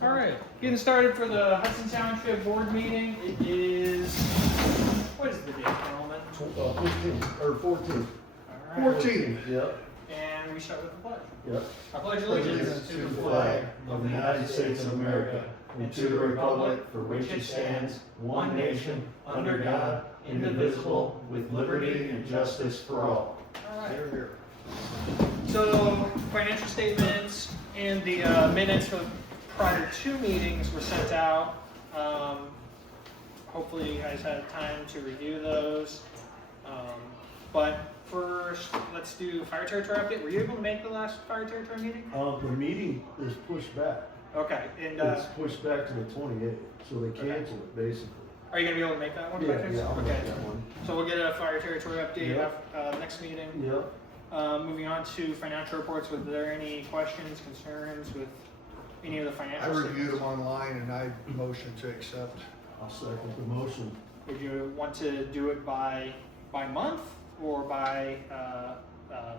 All right, getting started for the Hudson Township board meeting. It is, what is the date, gentlemen? 15th or 14th. All right. 14th. Yep. And we start with the pledge. Yep. I pledge allegiance To the flag of the United States of America and to the republic for which it stands, one nation, under God, indivisible, with liberty and justice for all. All right. So financial statements and the minutes for the prior two meetings were sent out. Hopefully you guys had time to review those. But first, let's do fire territory update. Were you able to make the last fire territory meeting? The meeting is pushed back. Okay. And It's pushed back to the 28th, so they canceled it basically. are you going to be able to make that one? Yeah, I'll make that one. So we'll get a fire territory update Yep. next meeting. Yep. Moving on to financial reports, were there any questions, concerns with any of the financial I statements? reviewed them online and I motion to accept. I'll second the motion. Would you want to do it by month or by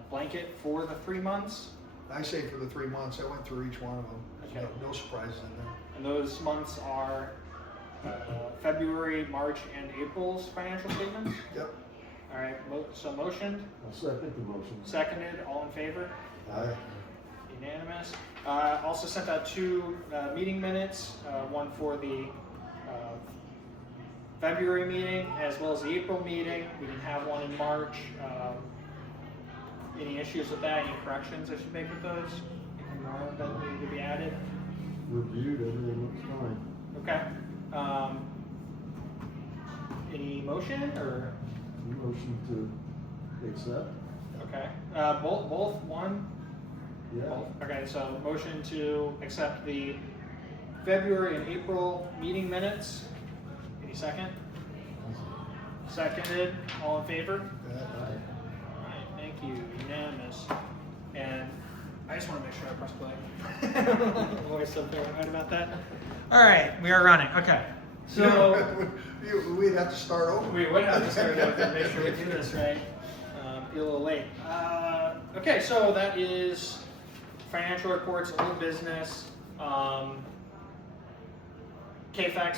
blanket for the 3 months? I say for the 3 months, I went through each one of them. Okay. No surprises in there. And those months are February, March, and April's financial statements? Yep. All right, so motioned, I'll second the motion. seconded, all in favor? Aye. Unanimous. Also sent out two meeting minutes, one for the February meeting as well as the April meeting. We didn't have one in March. Any issues with that? Any corrections I should make with those? Anything more that need to be added? Reviewed, everything looks fine. Okay. Any motion or? Motion to accept? Okay. Both one? Yeah. Both. Okay, so motion to accept the February and April meeting minutes. Any second? Seconded. All in favor? Yeah. All right, thank you. Unanimous. And I just want to make sure I press play. Always something right about that. All right, we are running. Okay. So We'd have to start over. we would have to start over and make sure we do this right. Be a little late. Okay, so that is financial reports, old business. KFAX,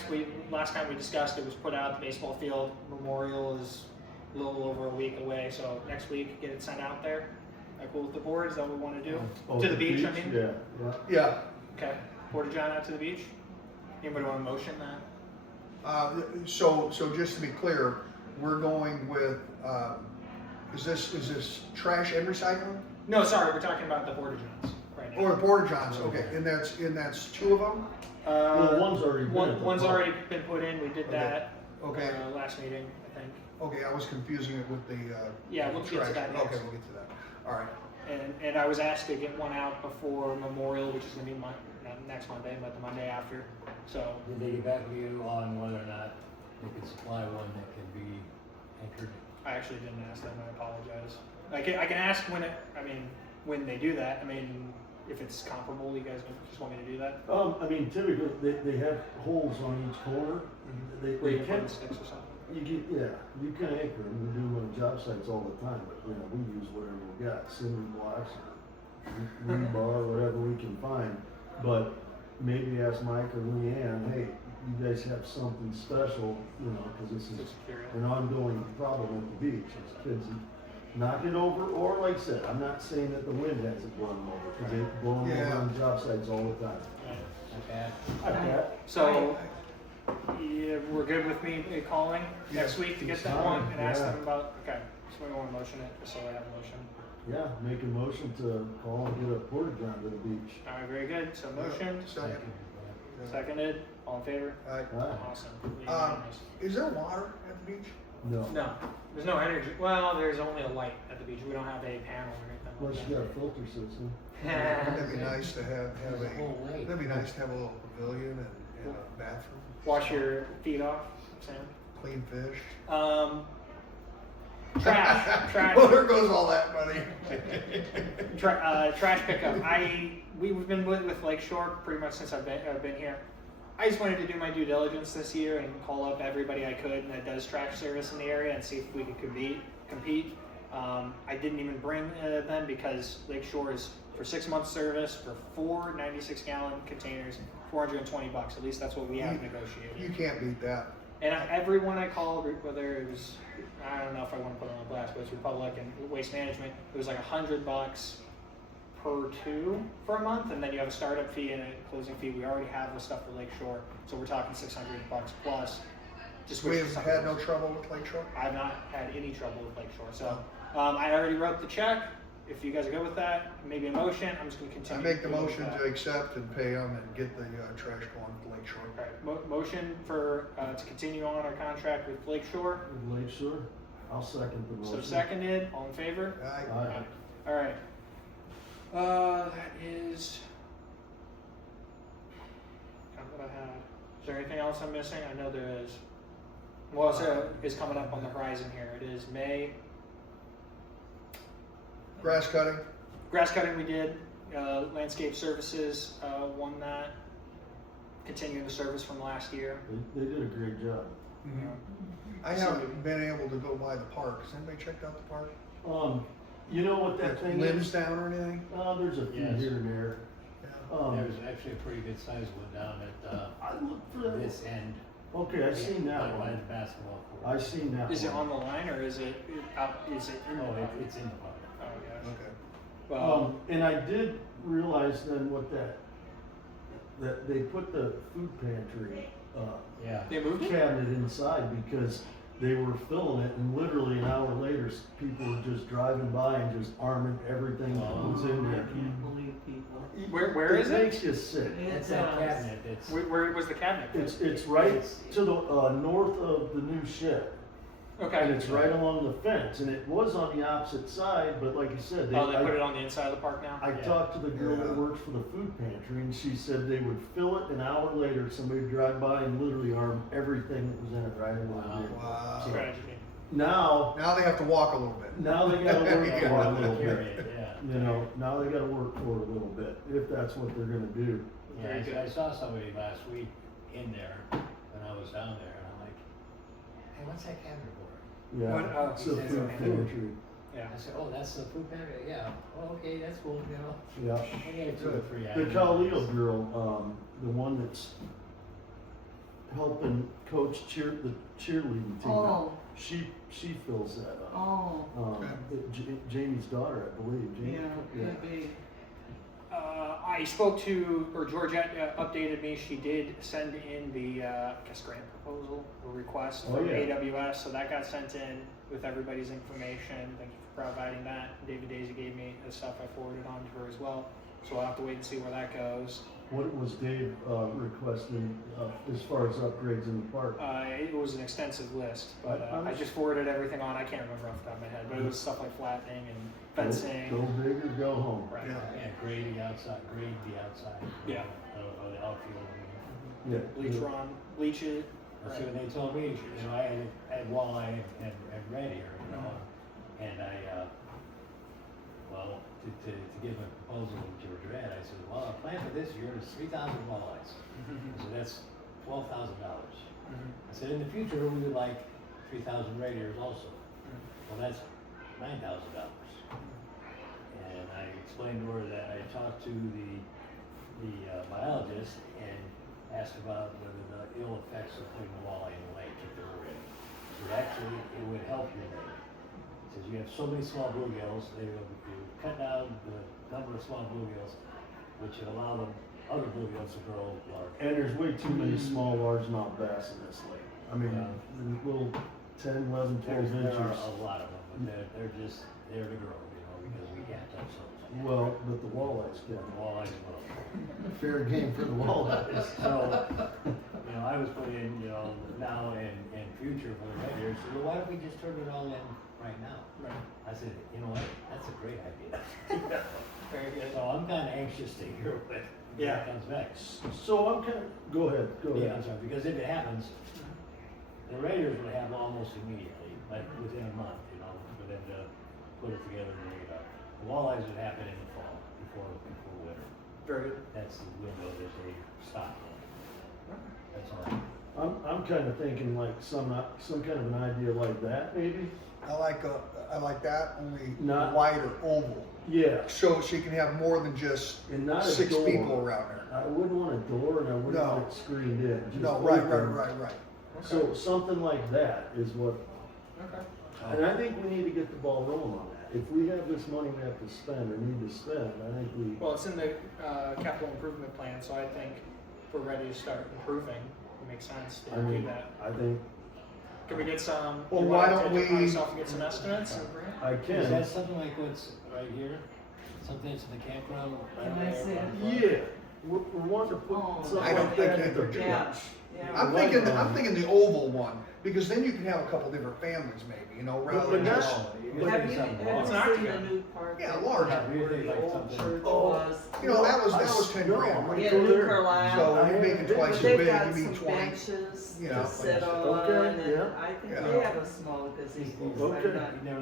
last time we discussed it was put out the baseball field. Memorial is a little over a week away, so next week get it sent out there. That cool with the board? Is that what we want to do? Oh, To the beach, I mean? Yeah, yeah. Yeah. Okay. Porta John out to the beach? Anybody want to motion that? So just to be clear, we're going with, is this trash and recycling? No, sorry, we're talking about the Porta Johns right now. Or the Porta Johns, okay, and that's two of them? Well, one's already been. One's already been put in. We did Okay. that Okay, last meeting, I think. okay, I was confusing it with the, Yeah, we'll get to trash. that next. Okay, we'll get to that, all right. And I was asked to get one out before Memorial, which is going to be not next Monday, but the Monday after. So Did they get back to you on whether or not they could supply one that could be anchored? I actually didn't ask them. I apologize. I can ask when they do that. I mean, if it's comparable, you guys just want me to do that? I mean, typically, they have holes on each corner. Where They you can can, put sticks or something. you can anchor them, we do them on job sites all the time, but, you know, we use whatever we got, cinder blocks, or rebar, whatever we can find. But maybe ask Mike or Leanne, hey, you guys have something special, you know, cause this is Just curious. an ongoing problem at the beach, as kids knock it over, or like I said, I'm not saying that the wind has it blown them over, cause they blow them Yeah. over on job sites all the time. Okay. Okay. So yeah, we're good with me calling next week to get It's that fine, one and ask yeah. them about. Okay, so we want to motion it just so I have a motion. Yeah, make a motion to call and get a porta john to the beach. All right, very good. So motion, Second. seconded, all in favor? All right. Aye. Awesome. Unanimous. Is there water at the beach? No, No, there's no energy. Well, there's only a light at the beach. We don't have a panel or anything unless like you got a filter system. That'd be nice to have There's a whole lake. that'd be nice to have a little pavilion and a bathroom. Wash your feet off, Sam. Clean fish. Trash. Well, there goes all that money. Trash pickup. We've been with Lakeshore pretty much since I've been here. I just wanted to do my due diligence this year and call up everybody I could that does trash service in the area and see if we could compete. I didn't even bring them because Lakeshore is for 6 months service for 4 96-gallon containers, $420. At least that's what we have negotiated. You can't beat that. And everyone I called, whether it was, I don't know if I want to put it on blast, but it's Republic and Waste Management, it was like $100 per 2 for a month, and then you have a startup fee and a closing fee. We already have the stuff for Lakeshore, so we're talking $600 plus. Just We switch have to something had no else. trouble with Lakeshore? I've not had any trouble with Lakeshore, so I already wrote the check. If you guys are good with that, maybe a motion. I'm just going to I continue. make the with motion that. to accept and pay them and get the trash going to Lakeshore. All right, motion for to continue on our contract with Lakeshore. With Lakeshore, I'll second the motion. So seconded, all in favor? Aye. Aye. All right. That is kind of what I have. Is there anything else I'm missing? I know there is. What else is coming up on the horizon here? It is May. Grass cutting? Grass cutting we did. Landscape Services won that. Continuing the service from last year. They did a great job. I haven't been able to go by the park. Has anybody checked out the park? You know what that thing Limbs is? down or anything? There's a few Yes. here and there. There's actually a pretty good sized one down at I looked for that. this end. Okay, I seen that By one. the basketball court. I seen that Is it one. on the line or is it out? Is it in the Oh, park? it's in the park. Oh gosh. Okay. Well, And I did realize then what that they put the food pantry Yeah. they moved it. cabinet inside because they were filling it, and literally an hour later, people were just driving by and just arming everything that was in there. Believe people. Where is it? Makes you sick. It's that cabinet. It's Where was the cabinet? It's right to the north of the new shed. Okay. And it's right along the fence, and it was on the opposite side, but like you said, They put it on the inside of the park now. I Yeah. talked to the girl Yeah. that works for the food pantry, and she said they would fill it, an hour later, somebody would drive by and literally arm everything that was in it right in Wow. the Wow. Tragedy. Now Now they have to walk a little bit. they gotta work Yeah. for it a little carry bit. it, yeah. You know, now they gotta work for it a little bit, if that's what they're gonna do. Yeah, Very good. I saw somebody last week in there when I was down there, and I'm like, hey, what's that cabinet for? Yeah, What? Oh, it's a he says food it's pantry. Yeah. I said, oh, that's the food pantry? Yeah. Oh, okay, that's cool, you know. Yeah. I gave 2 or 3 The items. Khalil girl, the one that's helping coach the cheerleading team, Oh, she fills that up. oh, Jamie's daughter, I believe. Jamie, yeah, could be. I spoke to, or Georgette updated me. She did send in the, I guess, grant proposal or request Oh, from yeah. AWS, so that got sent in with everybody's information. Thank you for providing that. David Daisy gave me the stuff I forwarded on to her as well, so we'll have to wait and see where that goes. What was Dave requesting as far as upgrades in the park? It was an extensive list, but I I just forwarded everything on. I can't remember off the top of my head, but it was stuff like flattening and Go fencing. big or go home. Right. Yeah. Yeah, grade the outside, Yeah. Or the outfield. Yeah. Bleach run, bleach it. Right. So they told me, you know, I had walleye and red here, you know, and I, well, to give a proposal to Georgette, I said, well, our plan for this year is 3,000 walleyes. So that's $12,000. I said, in the future, we would like 3,000 red ears also. Well, that's $9,000. And I explained to her that I talked to the biologist and asked about whether the ill effects of putting the walleye in the lake if they were in. It would help your lake. Says you have so many small bluegills, they would cut down the number of small bluegills, which would allow them other bluegills to grow larger. And there's way too many small largemouth bass in this lake. I mean, the little 10, 11, 12 There are inches. a lot of them, but they're just there to grow, you know, because we can't touch those. Well, but the walleyes The can. walleyes grow. Fair game for the walleyes. So, you know, I was putting, you know, now and future for the red ears, so why don't we just turn it all in right now? Right. I said, you know what, that's a great idea. Very good. So I'm kinda anxious to hear what Yeah. comes back. So I'm kind of, go ahead. Yeah, I'm sorry, because if it happens, the Raiders would have almost immediately, like within a month, you know, for them to put it together and rig it up. The walleyes would happen in the fall, before winter. Very good. That's the window that they stop in. That's all. I'm kind of thinking like some kind of an idea like that maybe, I like that, only Not- wider oval. Yeah, So she can have more than just and not a 6 door. people around there. I wouldn't want a door and I wouldn't No. want it screened in. Just No, right. open. So something like that is what, Okay. and I think we need to get the ball rolling on that. If we have this money we have to spend or need to spend, I think we, Well, it's in the capital improvement plan, so I think if we're ready to start improving, it makes sense to I mean, do that. I think Can we get some? Well, you why wanna don't take it upon we- yourself and get some estimates? And bring it? I Is can. that something like what's right here? Something that's in the campground? Can I see it? Yeah, we're wanting to put Oh, something I don't like think that that at the they're Yeah, church. yeah. I'm thinking the oval one, because then you can have a couple different families maybe, you know, rather But than that's- just, Have you It's an seen the octagon. new park? Yeah, that- large. Where the old Something- church Oh, was? you know, that was 10 No, grand. I'm right? Yeah, go new there. Carlisle. So I you make haven't it been twice But as there. they've big, got you some mean 20. benches Yeah. to sit on, Okay, and yeah. I think Yeah. they have a small gazebo. Okay.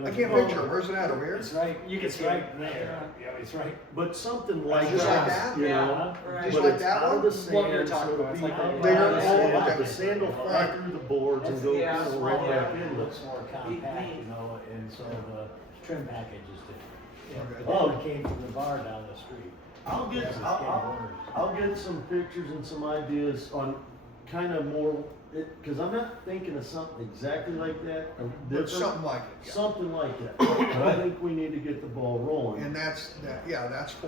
I can't picture, it. Where's it at, over here? It's right, You can it's see right it. there. Yeah, it's right. But something like Just like that, that? you Yeah. know? Right. Just But like it's that out of one? the sand, What you're talking so it'll about, it's be like out of bigger? the Oh, sand. okay. The sand will fly Right. through the boards and go Yeah, you know, right yeah. back in. It looks more compact, you know, and so the trim package is different. Okay. But then it came from the bar down the street. I'll get, That's a I'll, scan I'll, orders. I'll get some pictures and some ideas on kind of more, cause I'm not thinking of something exactly like that, or But different. something like it, yeah. Something like that. But I think we need to get the ball rolling. And that's for,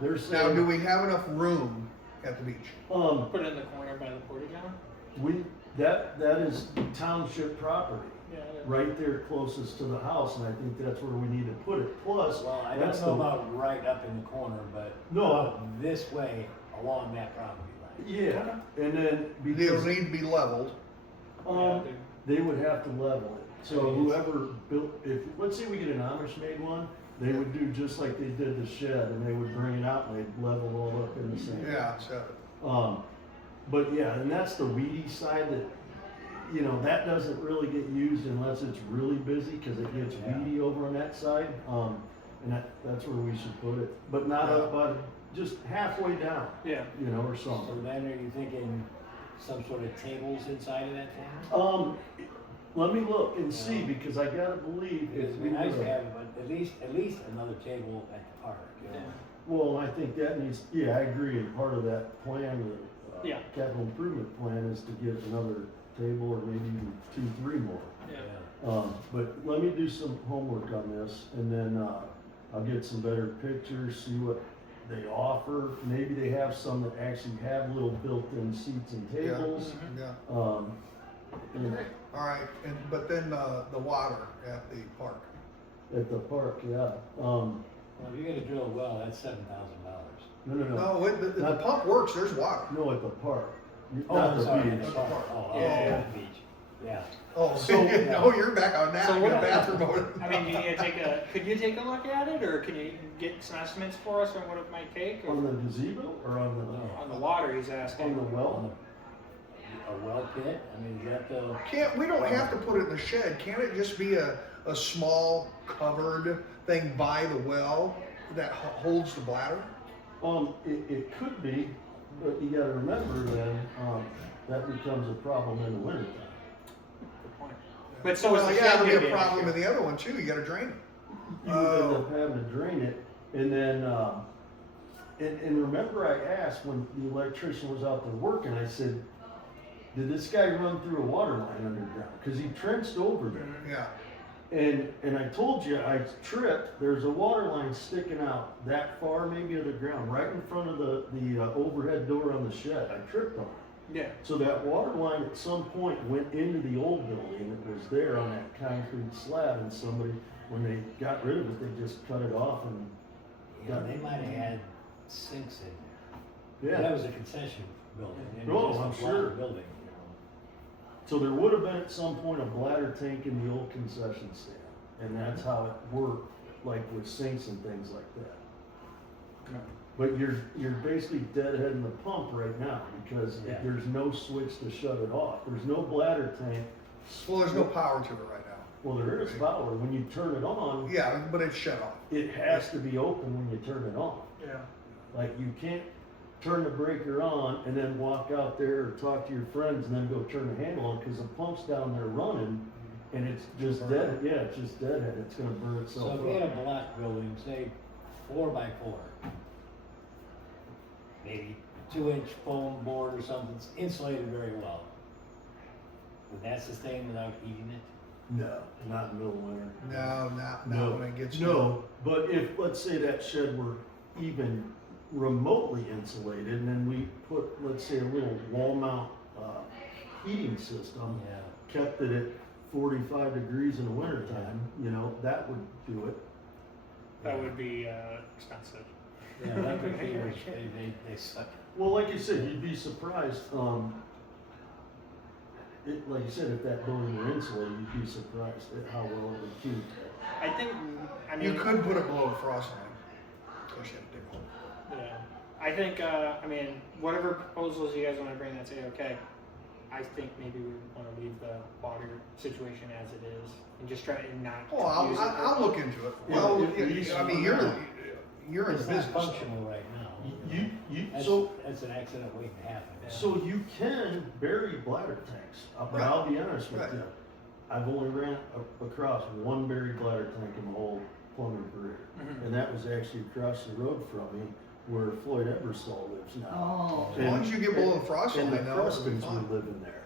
They're now, do saying, we have enough room at the beach? Put it in the corner by the porta-john? that is township property, Yeah. right there closest to the house, and I think that's where we need to put it. Plus, Well, I that's don't know the, about right up in the corner, but No. this way along that property line. yeah, and then It'll because, need to be leveled. um, they would have to level it. So whoever built, let's say we get an Amish made one, they would do just like they did the shed, and they would bring it out and they'd level it all up in the sand. Yeah, so, But yeah, and that's the weedy side that, you know, that doesn't really get used unless it's really busy, cause it gets Yeah. weedy over on that side. And that's where we should put it, but not Yeah. up, but just halfway down, Yeah. you know, or So something. then are you thinking some sort of tables inside of that tent? Let me look and see, Yeah. because I gotta believe It'd if be we nice to were, have at least another table at the park, you know? well, I think that needs, yeah, I agree, and part of that plan, the Yeah. capital improvement plan is to get another table or maybe even 2, 3 more. Yeah. But let me do some homework on this, and then, I'll get some better pictures, see what they offer. Maybe they have some that actually have little built-in seats and yeah, tables. yeah. And All right, but then, the water at the park. at the park, yeah. Well, if you're gonna drill a well, that's $7,000. No, No, the Not- pump works, there's water. no, at the park. Oh, Not I'm the sorry, beach. the park. Oh, Yeah. the beach, yeah. Oh, So- no, you're back on that, So get what- a bathroom over. I mean, could you take a look at it, or can you get some estimates for us on what it might take? Or On the gazebo or on on the water, he's on asking. the well? A well pit, I mean, you have to, We don't have to put it in the shed, can't it just be a small covered thing by the well that holds the bladder? It could be, but you gotta remember then, that becomes a problem in the winter time. Good point. But so is Well, the yeah, shed it'll gonna be be a an problem issue? in the other one too, you gotta drain it. You would end up having to drain it, and then, and remember I asked when the electrician was out there working, I said, did this guy run through a water line underground? Cause he trenched over there. Yeah, And I told you, I tripped, there's a water line sticking out that far maybe of the ground, right in front of the overhead door on the shed, I tripped on it. Yeah. So that water line at some point went into the old building, it was there on that concrete slab, and somebody, when they got rid of it, they just cut it off and, you know, they might have had sinks in there. yeah. That was a concession building, and it Oh, was I'm just a flat sure. building, you So there would have been at some point a bladder tank in the old concession stand, and that's how it worked, like with sinks and things like that. But you're basically deadheading the pump right now, because Yeah. there's no switch to shut it off, there's no bladder tank. well, there's no power to it right now. Well, there is power, when you turn it on, Yeah, but it's shut off. it has to be open when you turn it on. Yeah. Like, you can't turn the breaker on and then walk out there or talk to your friends and then go turn the handle on, cause the pump's down there running, and it's just dead, yeah, it's just deadhead, it's gonna burn itself So up. if we had a block building, say 4x4, maybe 2-inch foam board or something, it's insulated very well. Would that sustain without heating it? No, not in the middle of winter. No, not when it gets. No, but if, let's say that shed were even remotely insulated, and then we put, let's say, a little wall mount, heating system, Yeah. kept it at 45 degrees in the wintertime, you know, that would do it. That would be expensive. Yeah, electric heaters, they suck. Well, like you said, you'd be surprised, like you said, if that building were insulated, you'd be surprised at how well it would keep. I think, I mean. You could put it below the frost line. Of course, you have to dig a hole. Yeah, I think, I mean, whatever proposals you guys wanna bring that's A-okay, I think maybe we wanna leave the water situation as it is, and just try and not Oh, use it. I'll look into it. Yeah, Well, if I mean, you're in It's business. not functional right now. You, so That's an accident waiting to happen. So you can bury bladder tanks, but Right. I'll be honest with Right. you. I've only ran across one buried bladder tank in the whole plumbing career. Mhm. And that was actually across the road from me where Floyd Ebersol lives now. Oh. As long as you get below the frost And line, the now it'll be Crustons fine. were living there.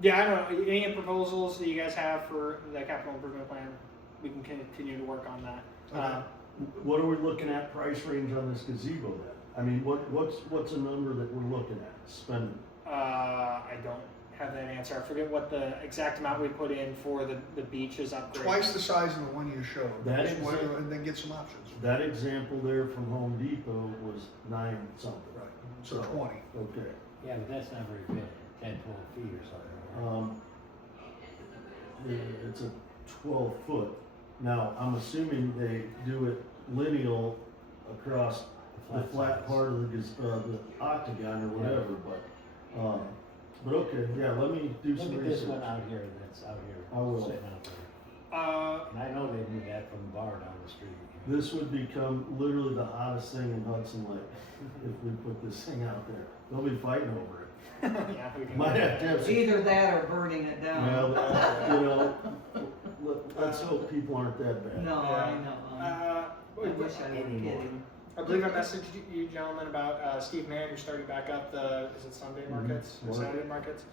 Yeah, I don't know, any proposals that you guys have for the capital improvement plan, we can continue to work on that. Okay. What are we looking at price range on this gazebo then? I mean, what's a number that we're looking at spending? I don't have that answer, I forget what the exact amount we put in for the beaches upgrade. Twice the size of the one you showed. That Just is one- it. And then get some options. That example there from Home Depot was 9 something. Right, so 20. Okay. Yeah, but that's not very big, 10, 12 feet or something. It's a 12 foot. Now, I'm assuming they do it lineal across the flat sides. part of the octagon or whatever, but okay, yeah, let me do Look some at this research. one out here that's out here, I will. sitting out there. And I know they moved that from the bar down the street. This would become literally the hottest thing in Hudson Lake if we put this thing out there. They'll be fighting over it. Yeah, we can. Might have to have some. Either that or burning it down. Well, you know, let's hope people aren't that bad. No, I know. I Wait, wish I were Anymore. kidding. I believe I messaged you gentlemen about Steve Mann, who's starting back up the, is it Sunday markets, or Market. Saturday markets?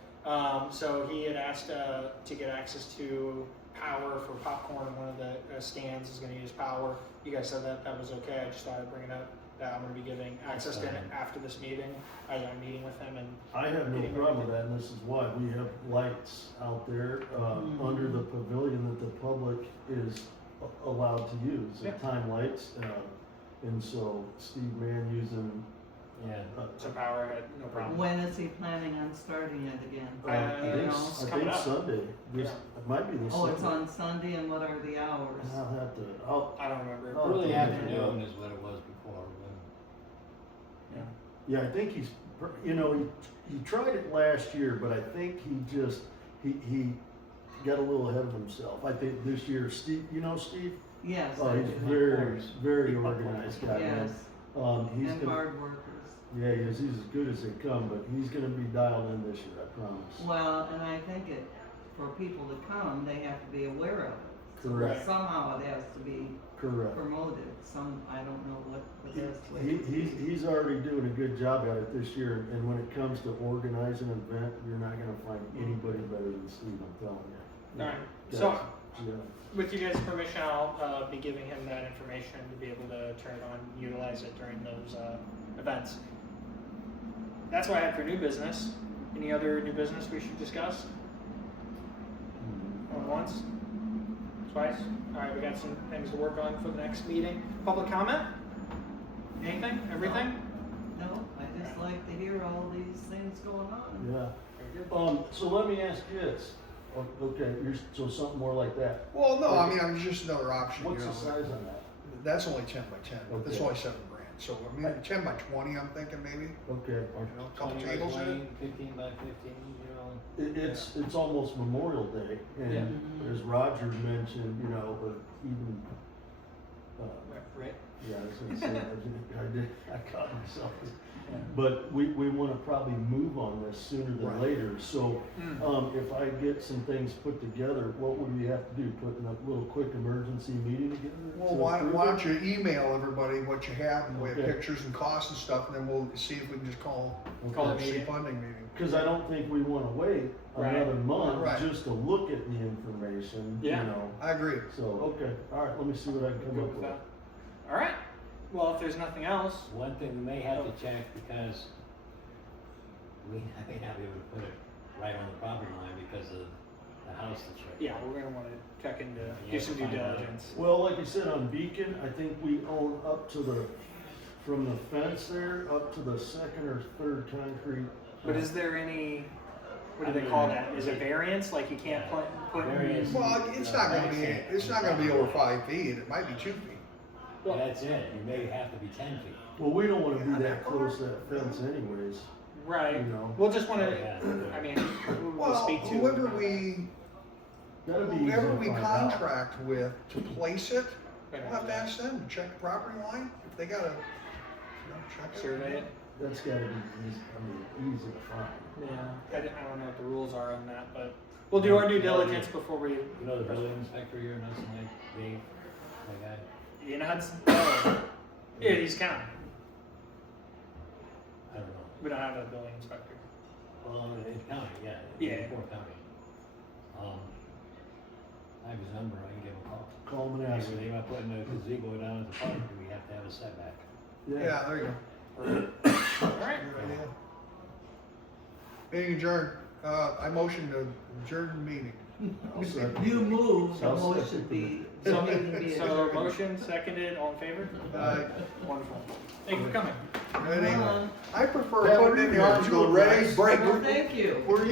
So he had asked to get access to power for popcorn. One of the stands is gonna use power. You guys said that was okay, I just thought I'd bring it up. That I'm gonna be giving access to him after this meeting. I'm meeting with him and. I have no problem with that, and this is why. We have lights out there, under the pavilion that the public is allowed to use, Yeah. time lights, and so Steve Mann using, Yeah. Some power, I had no problem. When is he planning on starting it again? It's I coming think up. Sunday, Yeah. it might be this Oh, Sunday. it's on Sunday, and what are the hours? I'll have to, I don't remember. Oh, Early yeah. afternoon is what it was before, yeah, I think he's, you know, he tried it last year, but I think he got a little ahead of himself. I think this year, Steve, you know Steve? Yes, Oh, I he's do. very organized guy, man. Yes, He's and gonna, hard workers. yeah, he's as good as they come, but he's gonna be dialed in this year, I promise. Well, and I think for people to come, they have to be aware of it. So Correct. somehow it has to be Correct. promoted. I don't know what the best way. to do it. He's already doing a good job at it this year, and when it comes to organizing an event, you're not gonna find anybody better than Steve, I'm telling you. Alright, so Yeah. with you guys' permission, I'll be giving him that information to be able to turn it on, utilize it during those events. That's what I have for new business. Any other new business we should discuss? Going once? Twice? Alright, we got some things to work on for the next meeting. Public comment? Anything? Everything? No, I just like to hear all these things going on. Yeah. Very good. So let me ask you this. Okay, so something more like that. Well, no, I mean, I'm just another option. What's you the know. size on that? That's only 10 by 10, but it's Okay. only $7,000. So, I mean, 10 by 20, I'm thinking maybe, Okay. you know, a couple 20 by tables in 20, it. 15 by 15, you know. It's almost Memorial Day, and Yeah. as Roger mentioned, you know, but even, Right. yeah, I was gonna say, I caught myself. But we wanna probably move on this sooner than Right. later, so, Mm. if I get some things put together, what would we have to do? Put in a little quick emergency meeting together? Well, to why approve don't it? you email everybody what you have in the way of Okay. pictures and costs and stuff, and then we'll see if we can just call Call a emergency meeting. funding meeting. Cause I don't think we wanna wait Right. another month Right. just to look at the information, you Yeah. know? I agree. So, okay, alright, let me see what I can come Good up with with. that. All right. Well, if there's nothing else, One thing we may have Oh. to check because we may not be able to put it right on the property line because of the house that's right. yeah, we're gonna want to check into Yeah, do some due find out. diligence. Well, like I said, on Beacon, I think we own up to the, from the fence there, up to the second or third concrete. But is there any? What do they call that? Is it variance? Like you can't put Variance. Well, it's not gonna be, over 5 feet, it might be 2 feet. Well, that's it, you may have to be 10 feet. Well, we don't wanna be that close to that fence anyways, right. you know? We'll just want to. Yeah. I mean, we'll Well, speak to whoever we That'd be easy Whoever to we find out. contract with to place it, we'll have to ask them to check the property line, if they gotta, check it. survey it. That's gotta be easy, I mean, easy to find. Yeah, I don't know what the rules are on that, but we'll do our due diligence before we. You know the building inspector here in Hudson, like Dave, that guy? In Hudson. Oh. Yeah, he's county. I don't know. We don't have a building inspector. Well, it's county, yeah. Yeah. Fort County. I have his number, I can give him a call. Call them and Hey, ask were them. they about putting a gazebo down at the park, do we have to have a setback? Yeah, there you All right. go. Good idea. Meeting adjourned. I motion to adjourn the meeting. I'll second. You move, the I'll motion second. be, So, the meeting be so adjourned. motion seconded, all in favor? Wonderful. Thank you for coming. Ready? Come on. I prefer Yeah, putting it in the we're arms, doing go ready, nice. break. Well, thank you. We're